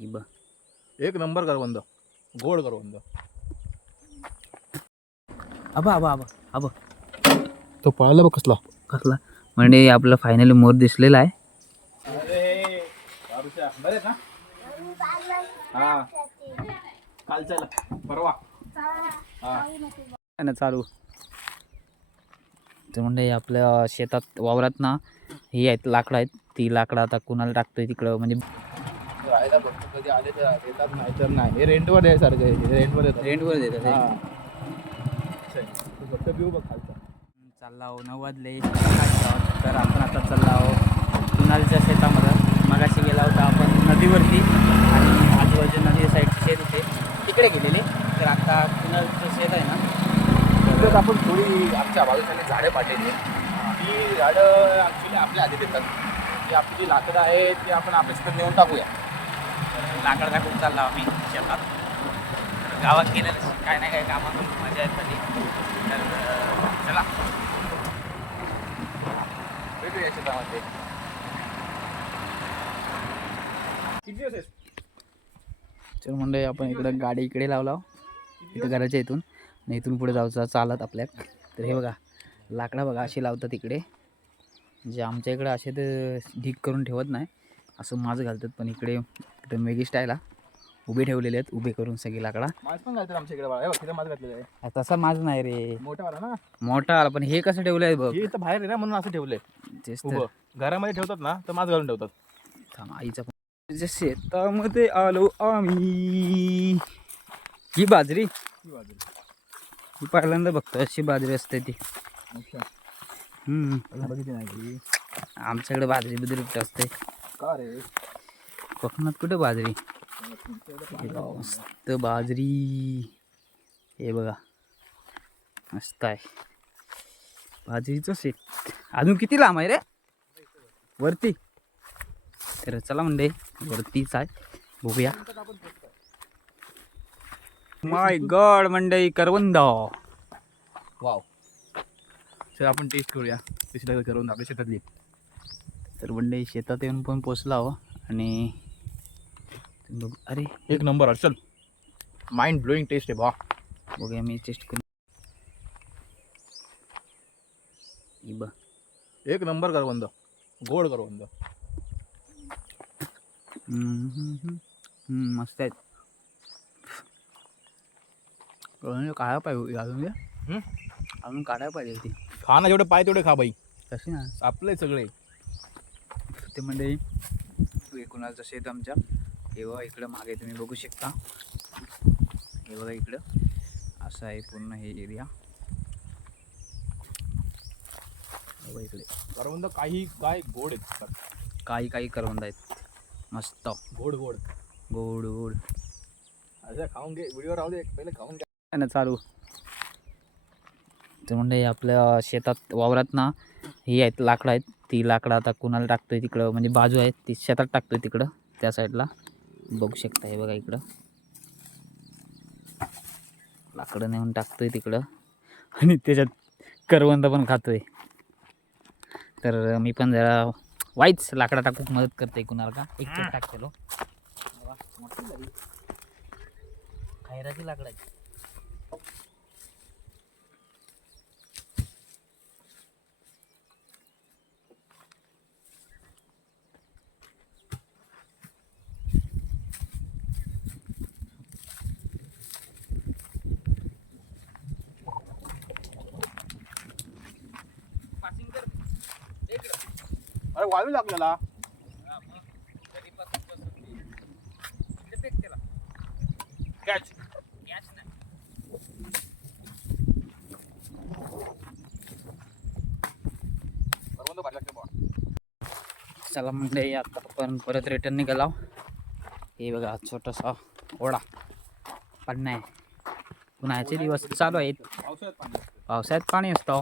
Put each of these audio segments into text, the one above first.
इब एक नंबर करवंद, गोड करवंद. आबा आबा आबा आबा तो पळाला बघ कसला. कसला म्हणजे आपला फायनली मोर दिसलेला आहे. अरे बरे ना. हा काल चला परवा ना चालू तर म्हणजे आपल्या शेतात वावरात ना ही आहेत लाकडं आहेत. ती लाकडं आता कुणाला टाकतोय तिकडं म्हणजे राहायला बघतो कधी आले तर येतात नाही तर नाही. हे रेंटवर द्यायसारखं आहे. रेंटवर येतात. रेंटवर देतात हे. हा फक्त व्यू बघ खालचा. चालला हो 9 वाजले. तर आपण आता चालला आहो कुणालच्या शेतामध्ये. मगाशी गेला होता आपण नदीवरती आणि आजूबाजू नदी साईडचे शेत होते तिकडे गेलेले. तर आता कुणालचं शेत आहे ना तिथेच आपण थोडी आमच्या बाजूच्याने झाडं पाडलेली. ती झाडं ॲक्च्युली आपल्या आधी देतात. ती आपली जी लाकडं आहेत ती आपण आपल्या शेतात नेऊन टाकूया. लाकड टाकून चालला आम्ही शेतात. गावात गेलेलं काय नाही काय कामं करून मजा येत झाली. तर चला भेटूया शेतामध्ये. किती दिवस आहेस? चल म्हणजे आपण इकडं गाडी इकडे लावला इथं घराच्या इथून आणि इथून पुढे जायचं चालत आपल्या. तर हे बघा लाकडं बघा अशी लावतात इकडे. म्हणजे आमच्या इकडे असे तर ढीक करून ठेवत नाही, असं माज घालतात. पण इकडे एकदम वेगळी स्टाईल उभे ठेवलेले आहेत, उभे करून सगळी लाकडा. माज पण घालतात आमच्या इकडे बाळा. तिथे माज घातलेला आहे. तसा माज नाही रे, मोठा वाला ना. मोठा आला. पण हे कसं ठेवलं आहे बघ. हे इथं बाहेर आहे ना म्हणून असं ठेवलंय. तेच उभं घरामध्ये ठेवतात ना तर माज घालून ठेवतात. थांब आईचा शेतामध्ये आलो आम्ही. ही बाजरी ही पहिल्यांदा बघतो अशी बाजरी असते ती. बघितली नाही आमच्याकडे बाजरी बिजरी कुठे असते का रे. कोकणात कुठे बाजरी. मस्त बाजरी हे बघा मस्त आहे बाजरीचं शेत. अजून किती लांब आहे रे वरती. तर चला म्हणजे वरतीच आहे बघूया. माय गॉड मंडई करवंद. वाव. तर आपण टेस्ट करूया कशी करून आपल्या शेतातली. तर मंडई शेतात येऊन पण पोचला हो. आणि अरे एक नंबर. चल माइंड ब्लोईंग टेस्ट आहे बा. बघूया मी टेस्ट करून. एक नंबर करवंद, गोड करवंद. मस्त आहेत. काढायला पाहिजे अजून अजून काढायला पाहिजे ती. खा ना जेवढे पाय तेवढे खा बाई. तशी ना आपले सगळे ते म्हणजे कुणाचं शेत आमच्या. हे बघा इकडं मागे तुम्ही बघू शकता. हे बघा इकडं असं आहे पूर्ण हे एरिया. बघा इकडे करवंद काही काय गोड आहेत. काही काही करवंद आहेत मस्त गोड गोड गोड गोड. असं खाऊन घे. व्हिडिओ राहू दे पहिले खाऊन घ्या ना चालू. तर म्हणजे आपल्या शेतात वावरात ना ही आहेत लाकडं आहेत. ती लाकडं आता कुणाला टाकतोय तिकडं म्हणजे बाजू आहे ती शेतात टाकतोय तिकडं त्या साईडला बघू शकता. हे बघा इकडं लाकडं नेऊन टाकतोय तिकडं आणि त्याच्यात करवंद पण खातोय. तर मी पण जरा वाईच लाकडा टाकूक मदत करते कुणाला का. एक चेट टाकतेलो खैराची लाकडाची. अरे वाळू लागलेला. कॅच करवंद भारी लागते बा. चला म्हणजे आता आपण परत रिटर्न निघाला. हे बघा छोटासा ओढा पाणी आहे. उन्हाळ्याचे दिवस चालू आहेत. पावसाळ्यात पाणी असतं.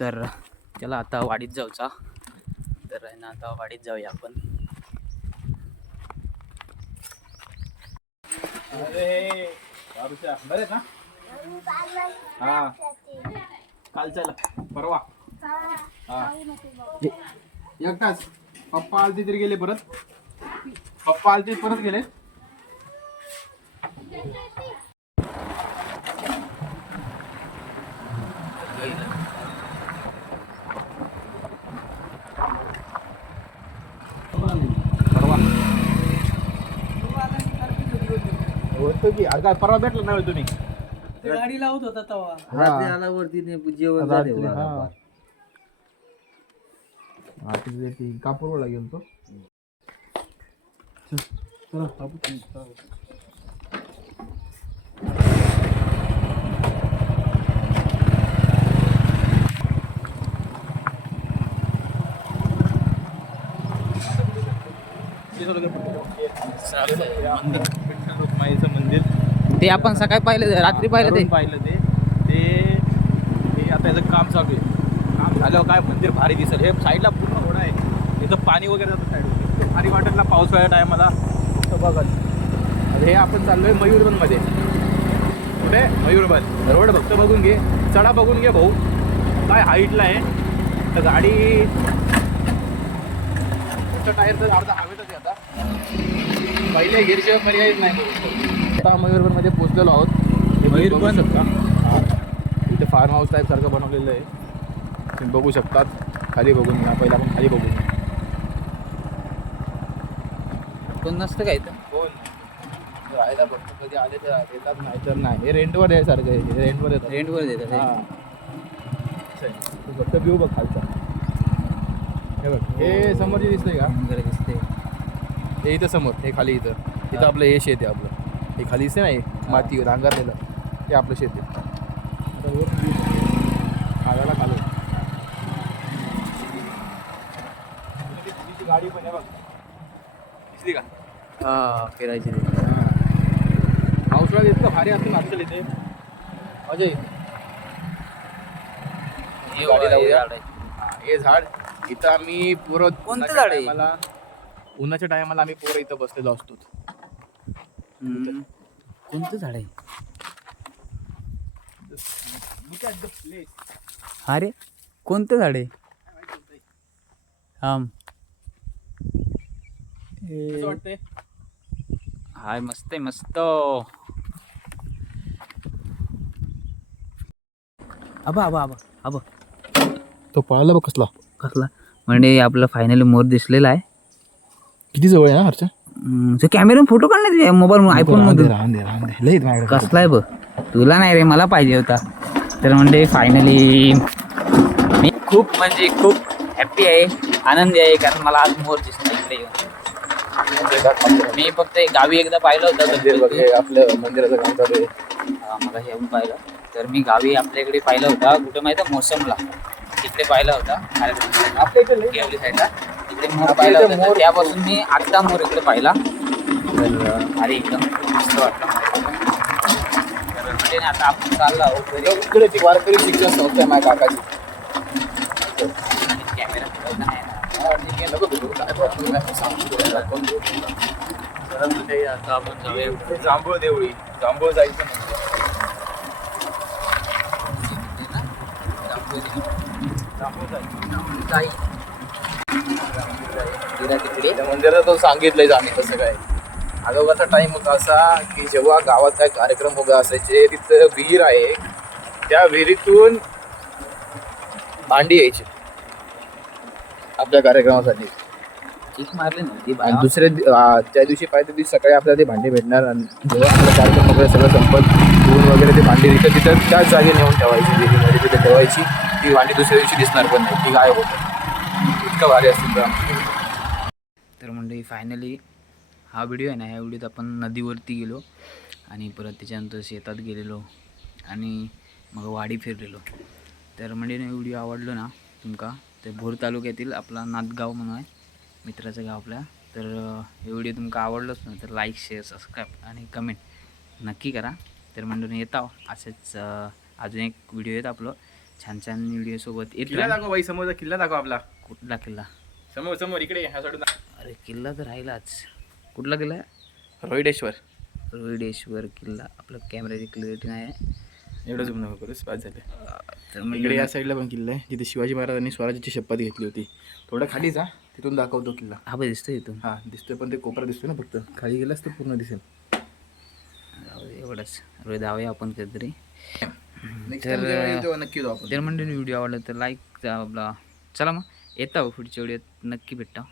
तर चला आता वाडीत जाऊचा. तर आहे ना आता वाडीत जाऊया आपण. अरे बरे ना. हा काल चला परवा एकटाच. पप्पा आलते तरी गेले परत. पप्पा आलते परत गेले. होतो की अगं परवा भेटला नाही तुम्ही. गाडी लावत होता तेव्हा. रात्री आला वरती जेवण झाले कापूरला गेलो तो. मंदिर ते आपण सकाळी पाहिलं, रात्री पाहिलं ते. पाहिलं ते आता याचं काम चालू आहे. काम झाल्यावर काय मंदिर भारी दिसेल. हे साईडला पूर्ण होणं आहे. इथं पाणी वगैरे जातं साईड. भारी वाटेल ना पावसाळ्या टायमाला. बघा हे आपण चाललोय मयूरबनमध्ये. कुठे मयूरबन रोड फक्त बघून घे, चढा बघून घे भाऊ काय हाईटला आहे. तर गाडी टायर तर अर्धा हवेतच आहे आता. पहिले गिरशिवाय पर्यायच नाही. आता मयूरबनमध्ये पोहोचलेलो आहोत. हे मयूरबन? बघू शकता. इथे फार्म हाऊस टाईप सारखं बनवलेलं आहे. तुम्ही बघू शकतात. खाली बघून घ्या. पहिला आपण खाली बघून घ्या. कोण नसतं काय इथं? कोण राहायला बघतो कधी आले तर येतात, नाही तर नाही. हे रेंटवर आहे सारखं. हे रेंटवर येतात. रेंटवर देतात हे. हां असं आहे. तू फक्त व्ह्यू बघ खालचा. हे बघ हे समोरचे दिसतंय का? वगैरे दिसते. हे इथं समोर, हे खाली इथं आपलं हे शेत आहे आपलं. हे खाली दिसते नाही माती नांगरलेलं, ते आपलं शेत आहे. खाल्याला खालो गाडी पण आहे बघ. दिसली का? हा फिरायची ते. पावसाळ्यात इतकं भारी असतं असेल इथे. अजय हे गाडी लावूया. झाड आहे. हे झाड इथं आम्ही पोरं कोणतं झाड आहे? उन्हाच्या टायमाला आम्ही पोरं इथं बसलेलो असतो. कोणतं झाड आहे? अरे कोणतं झाड आहे? कसं वाटतंय? हाय मस्त आहे मस्त. आबा आबा आबा आबा तो पळाला बघ कसला. कसला म्हणजे आपला फायनली मोर दिसलेला आहे. किती जवळ आहे ना हरच्या. तो कॅमेरा फोटो काढला मोबाईल आयफोन मधून. लई माझ्याकडे कसला आहे बघ. तुला नाही रे मला पाहिजे होता. तर म्हणजे फायनली मी खूप म्हणजे खूप हॅप्पी आहे, आनंदी आहे, कारण मला आज मोर दिसला इकडे येऊन. मी फक्त गावी एकदा पाहिलं होतं आपलं मंदिराचं काम चालू आहे. मला येऊन पाहिलं. तर मी गावी आपल्याकडे पाहिलं होता कुठे माहिती आहे मोसमला, तिकडे पाहिलं होता आपल्या इथे गेवली साईडला. तिकडे मोर पाहिला होता. तर त्यापासून मी आत्ता मोर इकडे पाहिला. तर भारी एकदम मस्त वाटलं. तर म्हणजे आता आपण चाललो आहोत घरी. इकडे ती वारकरी शिक्षण संस्था आहे माझ्या काकाची. कॅमेरा फिरवता नाही ना. नको भेटू, काय प्रॉब्लेम नाही, सांगतो तुला. तर म्हणजे आता आपण जाऊया. ते जांभूळ देवळी, जांभूळ जायचं म्हणजे त्या मंदिरात तो सांगितलंय आम्ही तसं काय. अगोदरचा टाइम होता असा की जेव्हा गावात काय कार्यक्रम वगैरे असायचे तिथं विहीर आहे. त्या विहिरीतून भांडी यायची आपल्या कार्यक्रमासाठी. किक मारली ना ती आणि त्या दिवशी पाहिजे दिवशी सकाळी आपल्याला ते भांडी भेटणार. आणि जेव्हा आपला कार्यक्रम वगैरे सगळं संपत धुवून वगैरे ते भांडी तिथं त्याच जागी नेऊन ठेवायची. विहिरीमध्ये तिथे ठेवायची. ती भांडी दुसऱ्या दिवशी दिसणार पण नाही, ती गायब होतं. इतकं भारी असतं का. तर म्हणजे फायनली हा व्हिडिओ आहे ना, ह्या व्हिडिओत आपण नदीवरती गेलो आणि परत त्याच्यानंतर शेतात गेलेलो आणि मग वाडी फिरलेलो. तर म्हणजे व्हिडिओ आवडलो ना तुमका तर भोर तालुक्यातील आपला नादगाव म्हणून आहे मित्राचं गाव आपल्या. तर हे व्हिडिओ तुमका आवडलंच ना तर लाईक शेअर सबस्क्राईब आणि कमेंट नक्की करा. तर म्हणजे येतो असेच अजून एक व्हिडिओ येत आपलं छान छान व्हिडिओसोबत येत. किल्ला दाखव बाई, समोरचा किल्ला दाखव आपला. कुठला किल्ला? समोर समोर इकडे ह्या साईडून. अरे किल्ला तर राहिलाच. कुठला किल्ला आहे? रोहिडेश्वर. रोहिडेश्वर किल्ला. आपलं कॅमेराची क्लिअरिटी नाही आहे एवढं झूम नको करूस, पाच झाले. तर इकडे म्हणजे या साईडला पण किल्ला आहे जिथे शिवाजी महाराजांनी स्वराज्याची शपथ घेतली होती. थोडं खाली जा तिथून दाखवतो किल्ला. हा बघ दिसतोय इथून. हा दिसतोय, पण ते कोपरा दिसतोय ना फक्त. खाली गेलास तर पूर्ण दिसेल. जाऊ दे, एवढंच रोज जाऊया आपण कधीतरी. नेक्स्ट टाइम जेव्हा येऊ तेव्हा नक्की जाऊ आपण. तर म्हणजे व्हिडिओ आवडला तर लाईक आपला. चला मग येता पुढच्या व्हिडिओत नक्की भेटा.